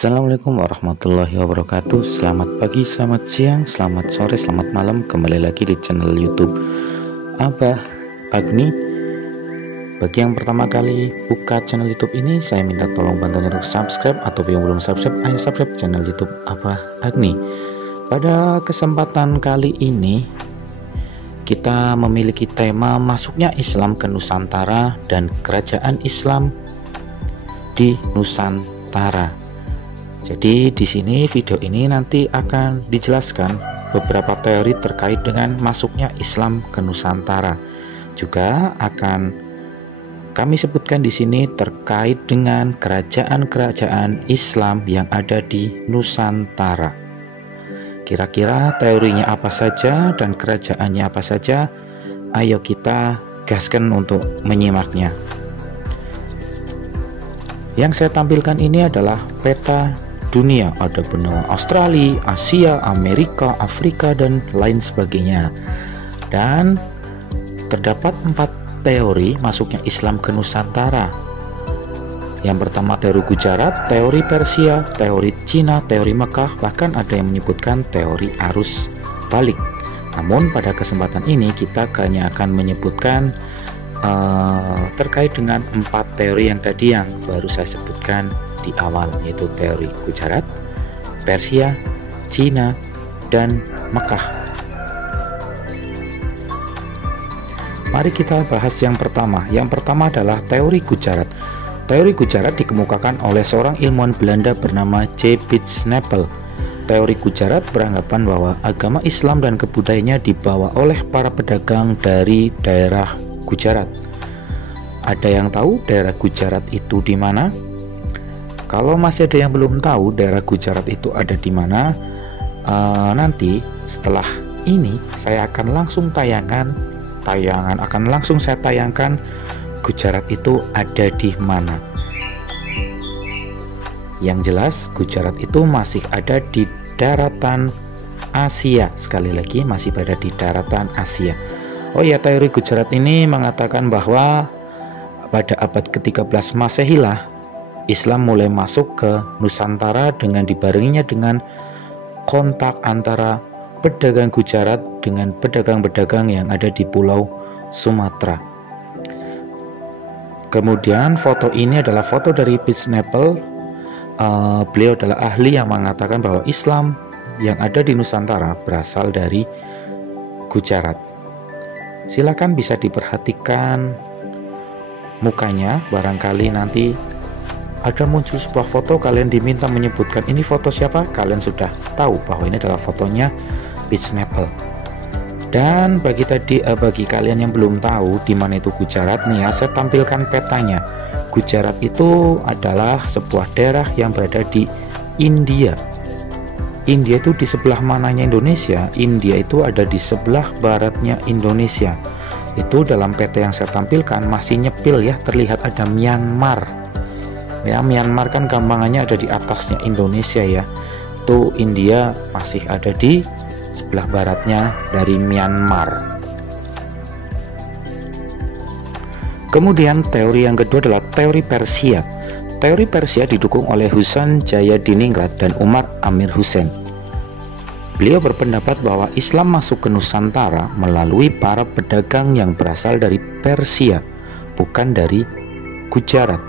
Assalamualaikum warahmatullahi wabarakatuh. Selamat pagi, selamat siang, selamat sore, selamat malam. Kembali lagi di channel YouTube Abah Agni. Bagi yang pertama kali buka channel YouTube ini, saya minta tolong bantunya untuk subscribe, atau yang belum subscribe, ayo subscribe channel YouTube Abah Agni. Pada kesempatan kali ini kita memiliki tema masuknya Islam ke Nusantara dan kerajaan Islam di Nusantara. Jadi di sini video ini nanti akan dijelaskan beberapa teori terkait dengan masuknya Islam ke Nusantara. Juga akan kami sebutkan di sini terkait dengan kerajaan-kerajaan Islam yang ada di Nusantara. Kira-kira teorinya apa saja dan kerajaannya apa saja? Ayo kita gaskan untuk menyimaknya. Yang saya tampilkan ini adalah peta dunia, ada benua Australia, Asia, Amerika, Afrika, dan lain sebagainya. Dan terdapat 4 teori masuknya Islam ke Nusantara. Yang pertama teori Gujarat, teori Persia, teori Cina, teori Mekah, bahkan ada yang menyebutkan teori arus balik. Namun pada kesempatan ini kita hanya akan menyebutkan terkait dengan 4 teori yang tadi yang baru saya sebutkan di awal, yaitu teori Gujarat, Persia, Cina, dan Mekah. Mari kita bahas yang pertama. Yang pertama adalah teori Gujarat. Teori Gujarat dikemukakan oleh seorang ilmuwan Belanda bernama J. Pitznapel. Teori Gujarat beranggapan bahwa agama Islam dan kebudayaannya dibawa oleh para pedagang dari daerah Gujarat. Ada yang tahu daerah Gujarat itu di mana? Kalau masih ada yang belum tahu daerah Gujarat itu ada di mana, nanti setelah ini saya akan langsung akan langsung saya tayangkan Gujarat itu ada di mana. Yang jelas Gujarat itu masih ada di daratan Asia. Sekali lagi masih berada di daratan Asia. Oh ya, teori Gujarat ini mengatakan bahwa pada abad ke-13 Masehi lah Islam mulai masuk ke Nusantara dengan dibarenginya dengan kontak antara pedagang Gujarat dengan pedagang-pedagang yang ada di Pulau Sumatera. Kemudian foto ini adalah foto dari Pitznapel. Beliau adalah ahli yang mengatakan bahwa Islam yang ada di Nusantara berasal dari Gujarat. Silakan bisa diperhatikan mukanya, barangkali nanti ada muncul sebuah foto, kalian diminta menyebutkan ini foto siapa, kalian sudah tahu bahwa ini adalah fotonya Pitznapel. Dan bagi kalian yang belum tahu di mana itu Gujarat nih ya, saya tampilkan petanya. Gujarat itu adalah sebuah daerah yang berada di India. India itu di sebelah mananya Indonesia? India itu ada di sebelah baratnya Indonesia. Itu dalam peta yang saya tampilkan masih nyepil ya, terlihat ada Myanmar. Ya, Myanmar kan gampangannya ada di atasnya Indonesia ya. Itu India masih ada di sebelah baratnya dari Myanmar. Kemudian teori yang kedua adalah teori Persia. Teori Persia didukung oleh Husain Jayadiningrat dan Umar Amir Hussein. Beliau berpendapat bahwa Islam masuk ke Nusantara melalui para pedagang yang berasal dari Persia, bukan dari Gujarat.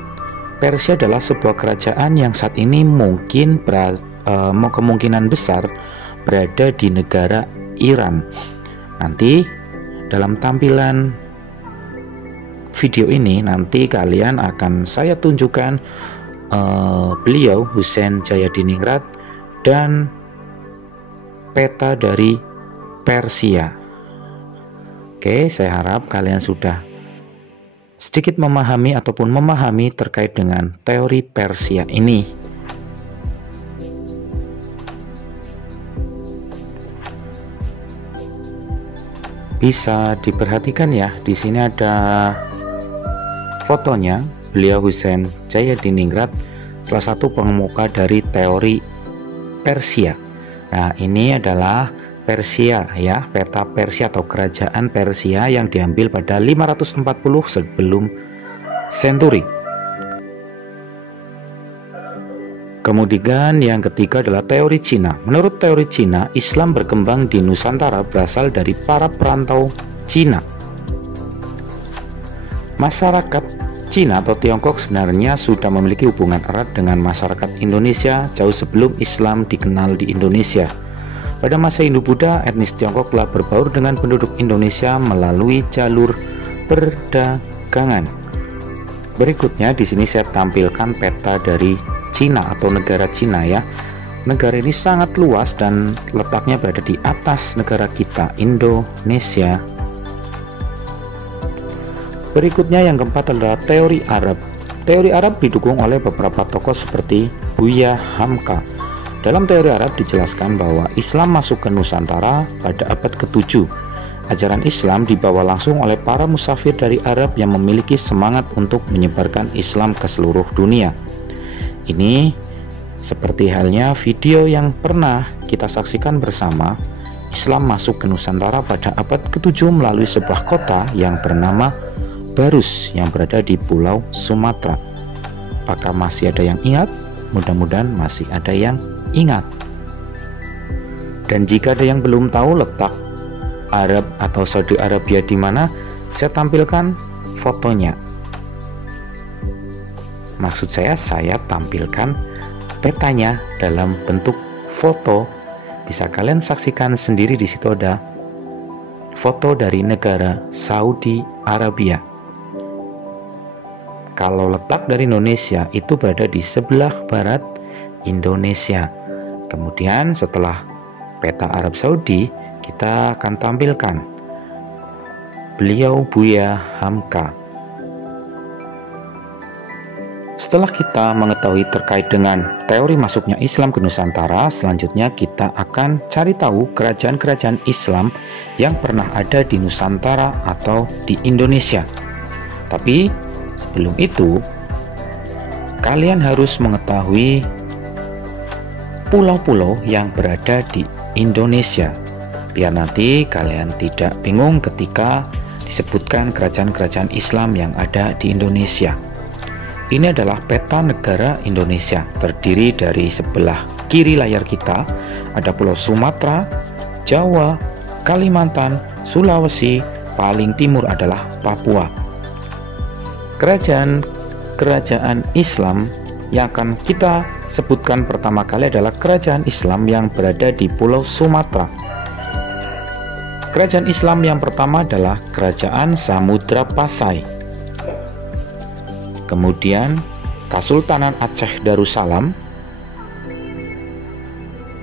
Persia adalah sebuah kerajaan yang saat ini kemungkinan besar berada di negara Iran. Nanti dalam tampilan video ini nanti kalian akan saya tunjukkan beliau Husain Jayadiningrat dan peta dari Persia. Oke, saya harap kalian sudah sedikit memahami terkait dengan teori Persia ini. Bisa diperhatikan ya, di sini ada fotonya beliau Husain Jayadiningrat, salah satu pengemuka dari teori Persia. Nah, ini adalah Persia ya, peta Persia atau kerajaan Persia yang diambil pada 540 sebelum Century. Kemudian yang ketiga adalah teori Cina. Menurut teori Cina, Islam berkembang di Nusantara berasal dari para perantau Cina. Masyarakat Cina atau Tiongkok sebenarnya sudah memiliki hubungan erat dengan masyarakat Indonesia jauh sebelum Islam dikenal di Indonesia. Pada masa Hindu-Buddha, etnis Tiongkok telah berbaur dengan penduduk Indonesia melalui jalur perdagangan. Berikutnya di sini saya tampilkan peta dari Cina atau negara Cina ya. Negara ini sangat luas dan letaknya berada di atas negara kita, Indonesia. Berikutnya yang keempat adalah teori Arab. Teori Arab didukung oleh beberapa tokoh seperti Buya Hamka. Dalam teori Arab dijelaskan bahwa Islam masuk ke Nusantara pada abad ke-7. Ajaran Islam dibawa langsung oleh para musafir dari Arab yang memiliki semangat untuk menyebarkan Islam ke seluruh dunia. Ini seperti halnya video yang pernah kita saksikan bersama. Islam masuk ke Nusantara pada abad ke-7 melalui sebuah kota yang bernama Barus yang berada di Pulau Sumatera. Apakah masih ada yang ingat? Mudah-mudahan masih ada yang ingat. Dan jika ada yang belum tahu letak Arab atau Saudi Arabia di mana, saya tampilkan fotonya. Maksud saya tampilkan petanya dalam bentuk foto. Bisa kalian saksikan sendiri, di situ ada foto dari negara Saudi Arabia. Kalau letak dari Indonesia itu berada di sebelah barat Indonesia. Kemudian setelah peta Arab Saudi, kita akan tampilkan beliau Buya Hamka. Setelah kita mengetahui terkait dengan teori masuknya Islam ke Nusantara, selanjutnya kita akan cari tahu kerajaan-kerajaan Islam yang pernah ada di Nusantara atau di Indonesia. Tapi sebelum itu, kalian harus mengetahui pulau-pulau yang berada di Indonesia, biar nanti kalian tidak bingung ketika disebutkan kerajaan-kerajaan Islam yang ada di Indonesia. Ini adalah peta negara Indonesia, terdiri dari sebelah kiri layar kita ada Pulau Sumatera, Jawa, Kalimantan, Sulawesi, paling timur adalah Papua. Kerajaan Islam yang akan kita sebutkan pertama kali adalah kerajaan Islam yang berada di Pulau Sumatera. Kerajaan Islam yang pertama adalah Kerajaan Samudra Pasai. Kemudian Kesultanan Aceh Darussalam.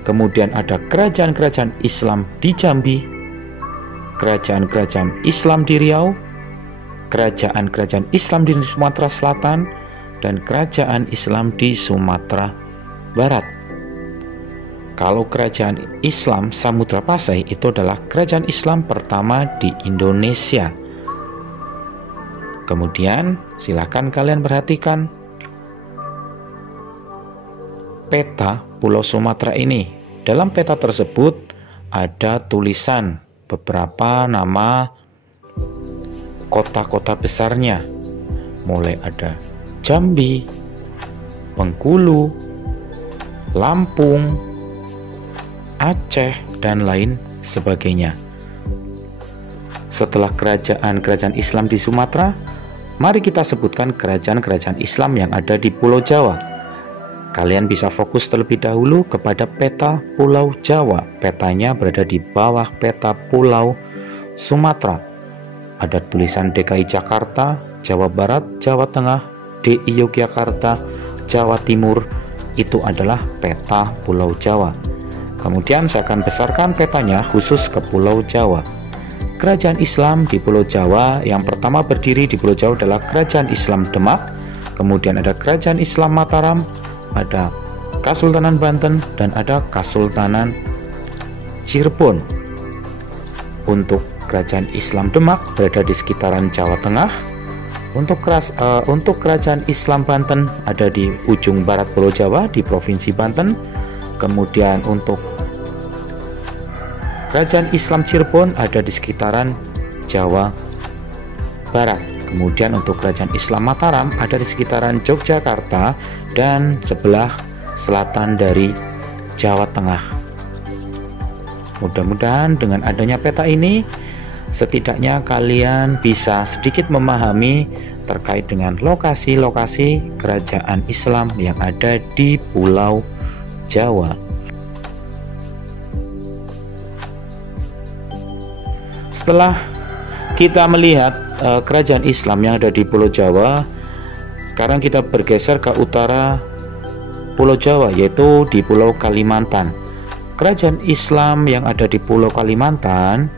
Kemudian ada kerajaan-kerajaan Islam di Jambi, kerajaan-kerajaan Islam di Riau, kerajaan-kerajaan Islam di Sumatera Selatan, dan kerajaan Islam di Sumatera Barat. Kalau kerajaan Islam Samudra Pasai itu adalah kerajaan Islam pertama di Indonesia. Kemudian silakan kalian perhatikan peta Pulau Sumatera ini. Dalam peta tersebut ada tulisan beberapa nama kota-kota besarnya. Mulai ada Jambi, Bengkulu, Lampung, Aceh, dan lain sebagainya. Setelah kerajaan-kerajaan Islam di Sumatera, mari kita sebutkan kerajaan-kerajaan Islam yang ada di Pulau Jawa. Kalian bisa fokus terlebih dahulu kepada peta Pulau Jawa. Petanya berada di bawah peta Pulau Sumatera. Ada tulisan DKI Jakarta, Jawa Barat, Jawa Tengah, DI Yogyakarta, Jawa Timur. Itu adalah peta Pulau Jawa. Kemudian saya akan besarkan petanya khusus ke Pulau Jawa. Kerajaan Islam di Pulau Jawa yang pertama berdiri di Pulau Jawa adalah Kerajaan Islam Demak, kemudian ada Kerajaan Islam Mataram, ada Kesultanan Banten, dan ada Kesultanan Cirebon. Untuk Kerajaan Islam Demak berada di sekitaran Jawa Tengah. Untuk Kerajaan Islam Banten ada di ujung barat Pulau Jawa di Provinsi Banten. Kemudian untuk Kerajaan Islam Cirebon ada di sekitaran Jawa Barat. Kemudian untuk Kerajaan Islam Mataram ada di sekitaran Yogyakarta dan sebelah selatan dari Jawa Tengah. Mudah-mudahan dengan adanya peta ini setidaknya kalian bisa sedikit memahami terkait dengan lokasi-lokasi kerajaan Islam yang ada di Pulau Jawa. Setelah kita melihat kerajaan Islam yang ada di Pulau Jawa, sekarang kita bergeser ke utara Pulau Jawa, yaitu di Pulau Kalimantan. Kerajaan Islam yang ada di Pulau Kalimantan,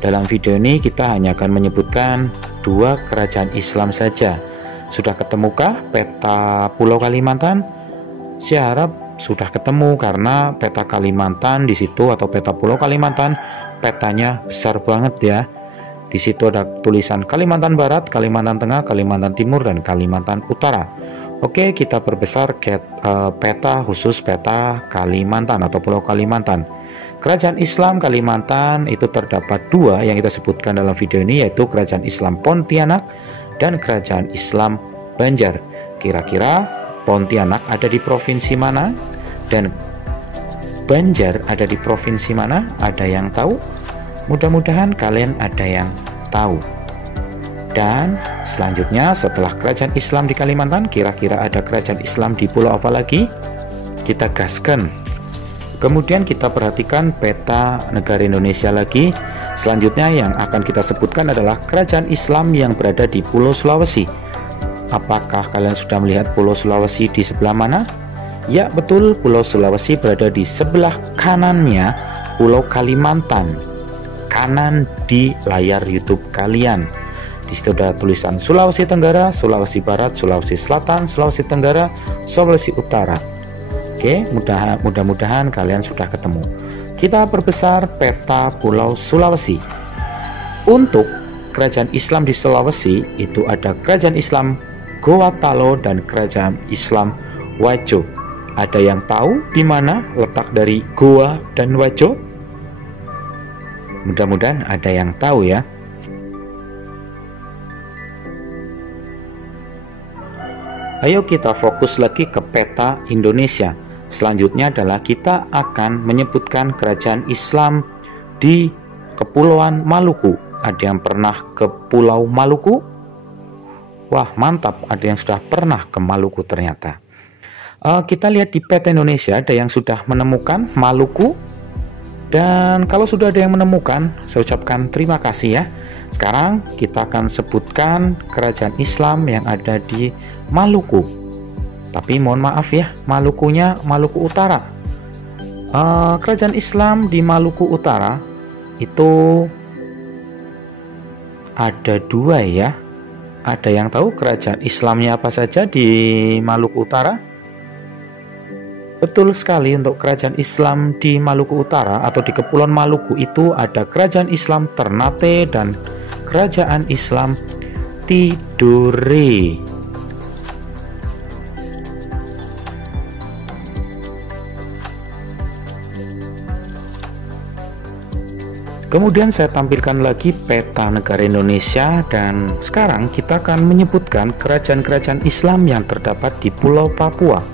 dalam video ini kita hanya akan menyebutkan 2 kerajaan Islam saja. Sudah ketemukah peta Pulau Kalimantan? Saya harap sudah ketemu, karena peta Kalimantan di situ atau peta Pulau Kalimantan, petanya besar banget ya. Di situ ada tulisan Kalimantan Barat, Kalimantan Tengah, Kalimantan Timur, dan Kalimantan Utara. Oke, kita perbesar peta khusus peta Kalimantan atau Pulau Kalimantan. Kerajaan Islam Kalimantan itu terdapat 2 yang kita sebutkan dalam video ini, yaitu Kerajaan Islam Pontianak dan Kerajaan Islam Banjar. Kira-kira Pontianak ada di provinsi mana dan Banjar ada di provinsi mana? Ada yang tahu? Mudah-mudahan kalian ada yang tahu. Dan selanjutnya, setelah kerajaan Islam di Kalimantan, kira-kira ada kerajaan Islam di pulau apa lagi? Kita gaskan. Kemudian kita perhatikan peta negara Indonesia lagi. Selanjutnya yang akan kita sebutkan adalah kerajaan Islam yang berada di Pulau Sulawesi. Apakah kalian sudah melihat Pulau Sulawesi di sebelah mana? Ya, betul, Pulau Sulawesi berada di sebelah kanannya Pulau Kalimantan. Kanan di layar YouTube kalian. Di situ ada tulisan Sulawesi Tenggara, Sulawesi Barat, Sulawesi Selatan, Sulawesi Tenggara, Sulawesi Utara. Oke, mudah-mudahan kalian sudah ketemu. Kita perbesar peta Pulau Sulawesi. Untuk kerajaan Islam di Sulawesi itu ada kerajaan Islam Gorontalo dan kerajaan Islam Wajo. Ada yang tahu di mana letak dari Goa dan Wajo? Mudah-mudahan ada yang tahu ya. Ayo kita fokus lagi ke peta Indonesia. Selanjutnya adalah kita akan menyebutkan kerajaan Islam di Kepulauan Maluku. Ada yang pernah ke Pulau Maluku? Wah, mantap, ada yang sudah pernah ke Maluku ternyata. Kita lihat di peta Indonesia, ada yang sudah menemukan Maluku. Dan kalau sudah ada yang menemukan, saya ucapkan terima kasih ya. Sekarang kita akan sebutkan kerajaan Islam yang ada di Maluku. Tapi mohon maaf ya, Malukunya Maluku Utara. Kerajaan Islam di Maluku Utara itu ada 2 ya. Ada yang tahu kerajaan Islamnya apa saja di Maluku Utara? Betul sekali, untuk kerajaan Islam di Maluku Utara atau di Kepulauan Maluku itu ada kerajaan Islam Ternate dan kerajaan Islam Tidore. Kemudian saya tampilkan lagi peta negara Indonesia, dan sekarang kita akan menyebutkan kerajaan-kerajaan Islam yang terdapat di Pulau Papua.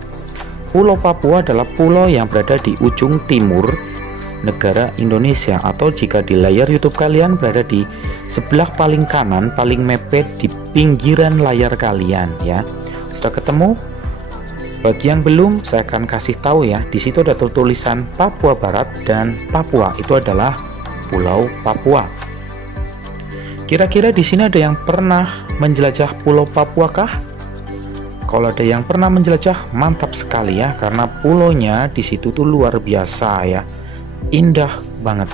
Pulau Papua adalah pulau yang berada di ujung timur negara Indonesia, atau jika di layar YouTube kalian berada di sebelah paling kanan, paling mepet di pinggiran layar kalian ya. Sudah ketemu? Bagi yang belum, saya akan kasih tahu ya. Di situ ada tulisan Papua Barat dan Papua. Itu adalah Pulau Papua. Kira-kira di sini ada yang pernah menjelajah Pulau Papua kah? Kalau ada yang pernah menjelajah, mantap sekali ya, karena pulaunya di situ tuh luar biasa ya, indah banget.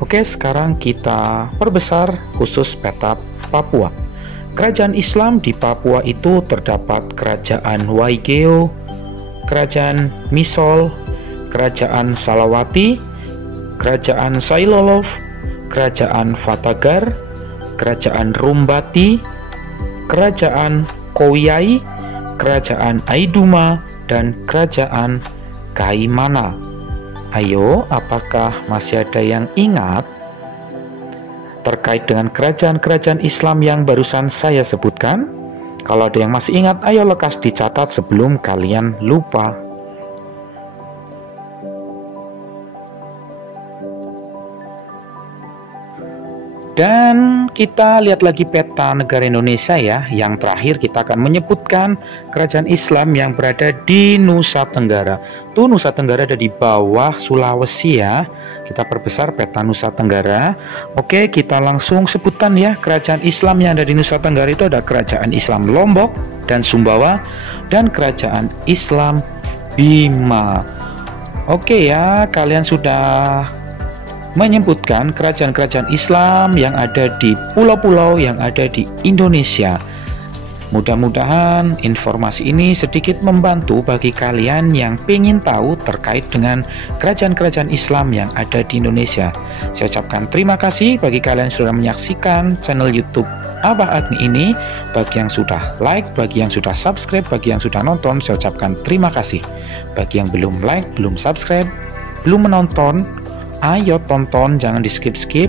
Oke, sekarang kita perbesar khusus peta Papua. Kerajaan Islam di Papua itu terdapat kerajaan Waigeo, kerajaan Misol, kerajaan Salawati, kerajaan Sailolof, kerajaan Fatagar, kerajaan Rumbati, kerajaan Kowiai, kerajaan Aiduma, dan kerajaan Kaimana. Ayo, apakah masih ada yang ingat terkait dengan kerajaan-kerajaan Islam yang barusan saya sebutkan? Kalau ada yang masih ingat, ayo lekas dicatat sebelum kalian lupa Dan kita lihat lagi peta negara Indonesia ya. Yang terakhir kita akan menyebutkan kerajaan Islam yang berada di Nusa Tenggara. Tuh Nusa Tenggara ada di bawah Sulawesi ya. Kita perbesar peta Nusa Tenggara. Oke, kita langsung sebutkan ya. Kerajaan Islam yang ada di Nusa Tenggara itu ada Kerajaan Islam Lombok dan Sumbawa dan Kerajaan Islam Bima. Oke ya, kalian sudah menyebutkan kerajaan-kerajaan Islam yang ada di pulau-pulau yang ada di Indonesia. Mudah-mudahan informasi ini sedikit membantu bagi kalian yang ingin tahu terkait dengan kerajaan-kerajaan Islam yang ada di Indonesia. Saya ucapkan terima kasih bagi kalian yang sudah menyaksikan channel YouTube Abah Agni ini. Bagi yang sudah like, bagi yang sudah subscribe, bagi yang sudah nonton, saya ucapkan terima kasih. Bagi yang belum like, belum subscribe, belum menonton, ayo tonton, jangan di skip-skip.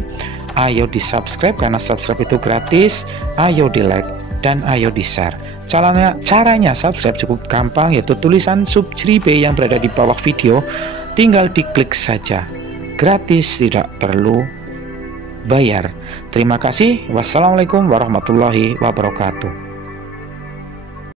Ayo di subscribe karena subscribe itu gratis. Ayo di like dan ayo di share. Caranya subscribe cukup gampang, yaitu tulisan subscribe yang berada di bawah video. Tinggal diklik saja, gratis, tidak perlu bayar. Terima kasih. Wassalamualaikum warahmatullahi wabarakatuh.